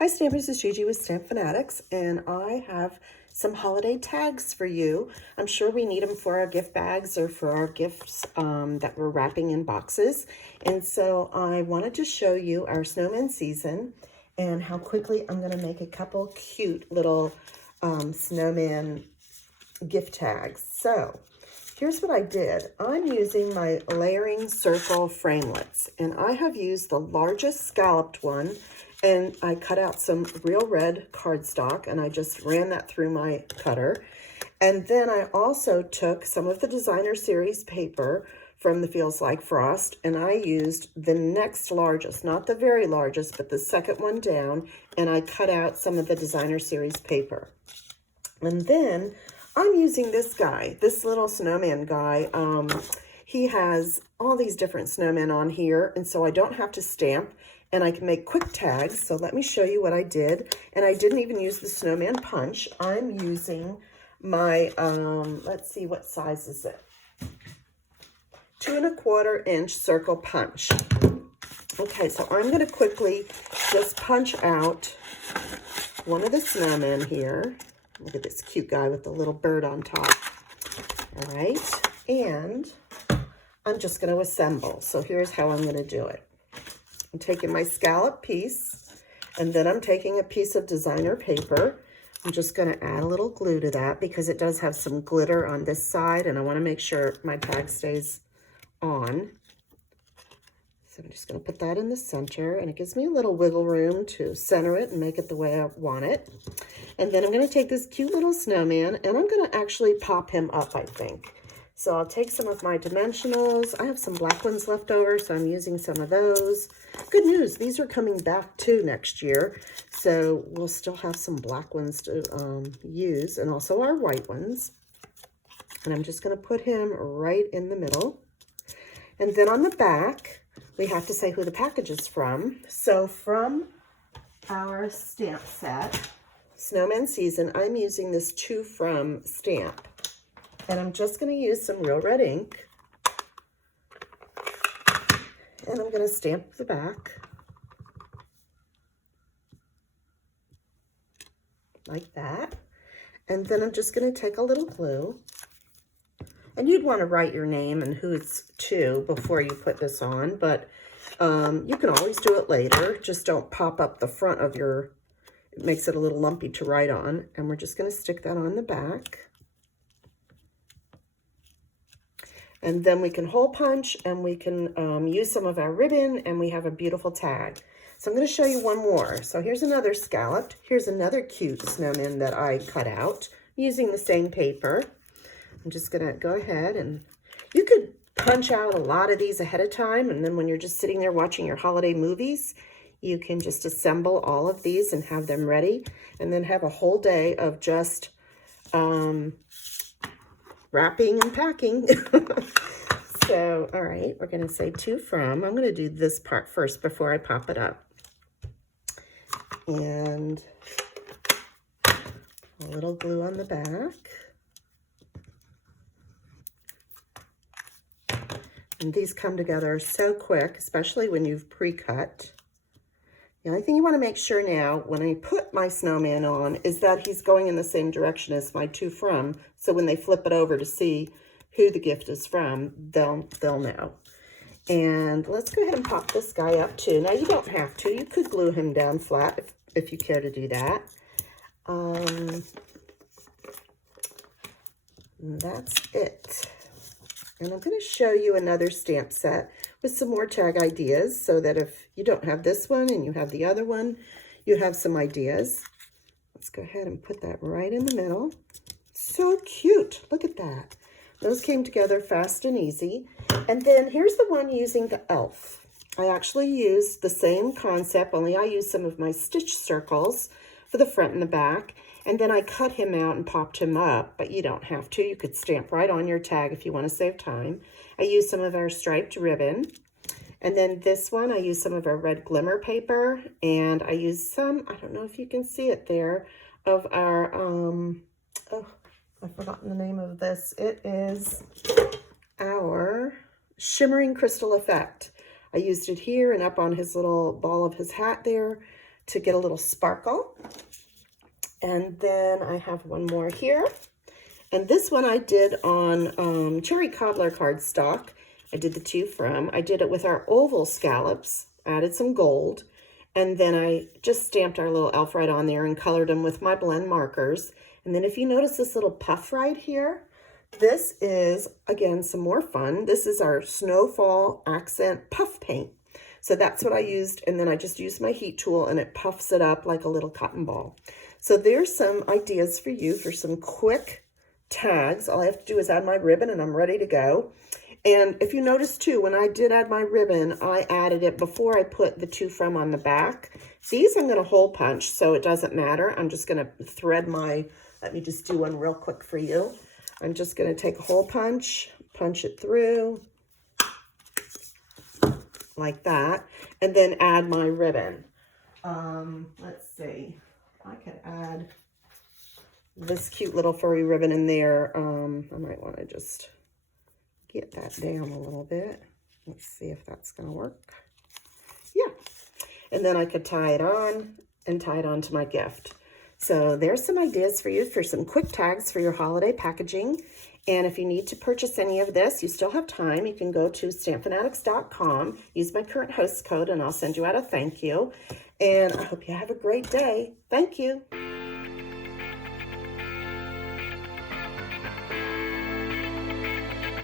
Hi Stampers, it's Gigi with StampFUNatics, and I have some holiday tags for you. I'm sure we need them for our gift bags or for our gifts that we're wrapping in boxes. And so I wanted to show you our snowman season and how quickly I'm going to make a couple cute little snowman gift tags. So here's what I did. I'm using my layering circle framelits, and I have used the largest scalloped one, and I cut out some real red cardstock and I just ran that through my cutter. And then I also took some of the designer series paper from the Feels Like Frost, and I used the next largest, not the very largest, but the second one down, and I cut out some of the designer series paper. And then I'm using this guy, this little snowman guy. He has all these different snowmen on here, and so I don't have to stamp, and I can make quick tags. So let me show you what I did. And I didn't even use the snowman punch. I'm using my, let's see, what size is it? 2 1/4 inch circle punch. Okay, so I'm gonna quickly just punch out one of the snowmen here. Look at this cute guy with the little bird on top. All right, and I'm just going to assemble. So here's how I'm going to do it. I'm taking my scallop piece, and then I'm taking a piece of designer paper. I'm just going to add a little glue to that because it does have some glitter on this side, and I want to make sure my tag stays on. So I'm just going to put that in the center, and it gives me a little wiggle room to center it and make it the way I want it. And then I'm going to take this cute little snowman, and I'm going to actually pop him up, I think. So I'll take some of my dimensionals. I have some black ones left over, so I'm using some of those. Good news, these are coming back too next year, so we'll still have some black ones to use, and also our white ones. And I'm just going to put him right in the middle. And then on the back, we have to say who the package is from. So from our stamp set, Snowman Season, I'm using this To From stamp. And I'm just going to use some real red ink. And I'm going to stamp the back. Like that. And then I'm just going to take a little glue. And you'd want to write your name and who it's to before you put this on. But you can always do it later. Just don't pop up the front of your... It makes it a little lumpy to write on. And we're just going to stick that on the back. And then we can hole punch, and we can use some of our ribbon, and we have a beautiful tag. So I'm going to show you one more. So here's another scalloped. Here's another cute snowman that I cut out using the same paper. I'm just going to go ahead, and you could punch out a lot of these ahead of time, and then when you're just sitting there watching your holiday movies, you can just assemble all of these and have them ready, and then have a whole day of just wrapping and packing. So, all right, we're going to say To From. I'm going to do this part first before I pop it up. And a little glue on the back. And these come together so quick, especially when you've pre-cut. The only thing you want to make sure now, when I put my snowman on, is that he's going in the same direction as my To From. So when they flip it over to see who the gift is from, they'll know. And let's go ahead and pop this guy up too. Now you don't have to. You could glue him down flat if you care to do that. That's it. And I'm going to show you another stamp set with some more tag ideas so that if you don't have this one and you have the other one, you have some ideas. Let's go ahead and put that right in the middle. So cute. Look at that. Those came together fast and easy. And then here's the one using the elf. I actually used the same concept, only I used some of my stitch circles for the front and the back. And then I cut him out and popped him up, but you don't have to. You could stamp right on your tag if you want to save time. I used some of our striped ribbon. And then this one, I used some of our red glimmer paper. And I used some, I don't know if you can see it there, of our, oh, I've forgotten the name of this. It is our Shimmering Crystal Effect. I used it here and up on his little ball of his hat there to get a little sparkle. And then I have one more here. And this one I did on cherry cobbler cardstock. I did the to from. I did it with our oval scallops, added some gold, and then I just stamped our little elf right on there and colored them with my blend markers. And then if you notice this little puff right here, this is, again, some more fun. This is our Snowfall Accent Puff Paint. So that's what I used, and then I just used my heat tool, and it puffs it up like a little cotton ball. So there's some ideas for you for some quick tags. All I have to do is add my ribbon, and I'm ready to go. And if you notice too, when I did add my ribbon, I added it before I put the to from on the back. These I'm going to hole punch, so it doesn't matter. I'm just going to thread my, let me just do one real quick for you. I'm just going to take a hole punch, punch it through like that, and then add my ribbon. Let's see, I could add this cute little furry ribbon in there. I might want to just get that down a little bit. Let's see if that's going to work. Yeah. And then I could tie it on and tie it onto my gift. So there's some ideas for you for some quick tags for your holiday packaging. And if you need to purchase any of this, you still have time. You can go to StampFUNatics.com, use my current host code, and I'll send you out a thank you. And I hope you have a great day. Thank you.